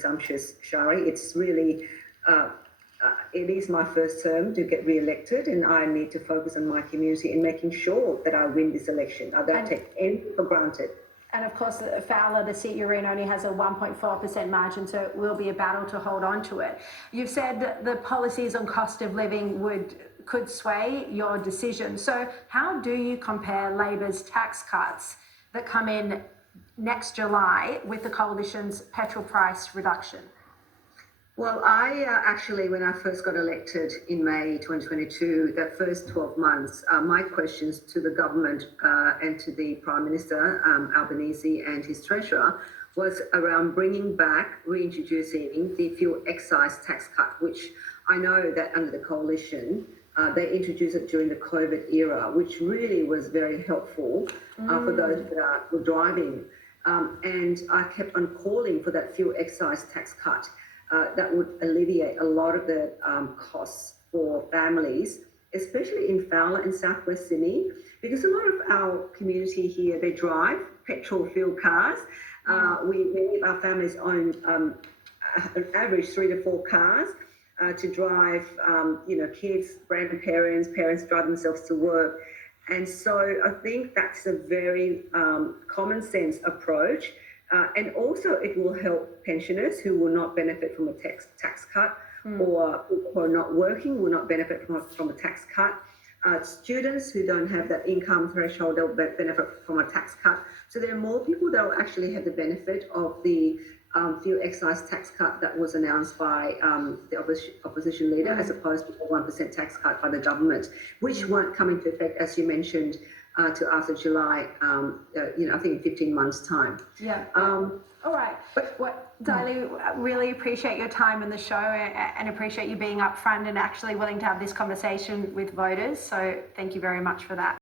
presumptuous, Shari. It's really, it is my first term to get re-elected, and I need to focus on my community and making sure that I win this election. I don't take anything for granted. And of course, Fowler, the seat you're in, only has a 1.4% margin, so it will be a battle to hold on to it. You've said that the policies on cost of living could sway your decision. So how do you compare Labor's tax cuts that come in next July with the Coalition's petrol price reduction? Well, I actually, when I first got elected in May 2022, that first 12 months, my questions to the government and to the Prime Minister, Albanese, and his Treasurer was around bringing back, reintroducing the fuel excise tax cut, which I know that under the Coalition, they introduced it during the COVID era, which really was very helpful for those that were driving. And I kept on calling for that fuel excise tax cut. That would alleviate a lot of the costs for families, especially in Fowler and Southwest Sydney, because a lot of our community here, they drive petrol-fueled cars. Many of our families own an average 3 to 4 cars to drive, kids, grandparents, parents drive themselves to work. And so I think that's a very common sense approach. And also it will help pensioners who will not benefit from a tax cut, or people who are not working will not benefit from a tax cut. Students who don't have that income threshold, they'll benefit from a tax cut. So there are more people that will actually have the benefit of the fuel excise tax cut that was announced by the opposition leader, as opposed to the 1% tax cut by the government, which won't come into effect, as you mentioned, to after July, I think in 15 months' time. Yeah. All right. Daly, really appreciate your time in the show and appreciate you being upfront and actually willing to have this conversation with voters. So thank you very much for that.